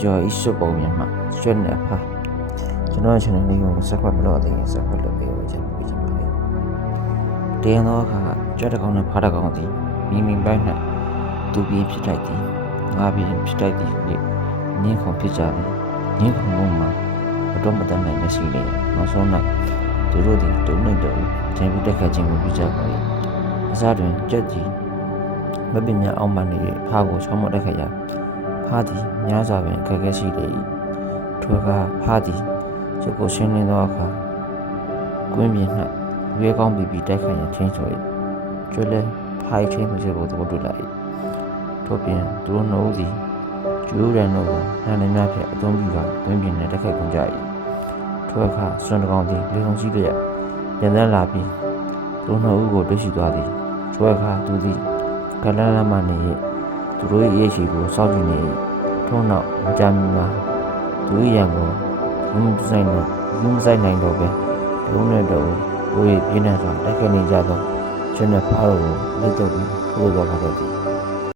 ကျော်ဤစွပုံမြန်မာကျွတ်နေဖာကျွန်တော် channel လေးကိုစက်ခွက်မလို့အသေးစက်ခွက်လုပ်ပေးဖို့ချင်ပါလေတင်းတော့အခါကျွတ်တကောင်နဲ့ဖားတကောင်သည်မိပိုင်း၌သူပြင်းဖြစ်လိုက်သည်ငါပြင်းဖြစ်လိုက်သည်နင်းခုံဖြစ်ကြသည်နင်းခုံမှာတော့မတန်နိုင်မရှိလေနောက်ဆုံး၌သူတို့သည်တုံးနဲ့တုံးဂျန်ပြီးတက်ခတ်ခြင်းကိုပြုကြပါ၏အစားတွင်ကြက်ကြီးမပင်များအောင်မှနေဖားကိုချောင်းမတက်ခတ်ရဖားသည်များစွာပင်အခက်အခဲရှိလေ၏ထိုအခါဖားသည်ကျုပ်ကိုရှင်းလင်းသောအခါကွင်းပြင်၌ရွေးကောင်းပြီးတိုက်ခိုက်ရန်ချင်းဆို၏ကျွလဲဖားချင်းမှုချက်ကိုသဘောတူလိုက်၏ထို့ပြင်သူတို့နှုတ်သည်ကျိုးရန်တို့ကိုနှံနေများဖြင့်အသုံးပြုကာကွင်းပြင်၌တိုက်ခိုက်ကုန်ကြ၏ထိုအခါစွန်တကောင်သည်လေဆုံးရှိလျက်ပြန်သန်းလာပြီးသူတို့နှုတ်ကိုတွေ့ရှိသွားသည်ထိုအခါသူသည်ကလန်းလမ်းမှနေ၏သူတို့၏ရဲ့ရှိကိုစောင့်ကြည့်နေ၏ထို့နောက်မကြာမီမှာသူ၏ရန်ကိုဘုံဆိုင်နိုင်တော့ပဲဘုံနဲ့တော့ကိုယ်ပြင်းထန်စွာတိုက်ခိုက်နေကြသောကျွန်တော်ဖားတော်ကိုလက်တော့ပြီးထိုးသွားပါတော့သည်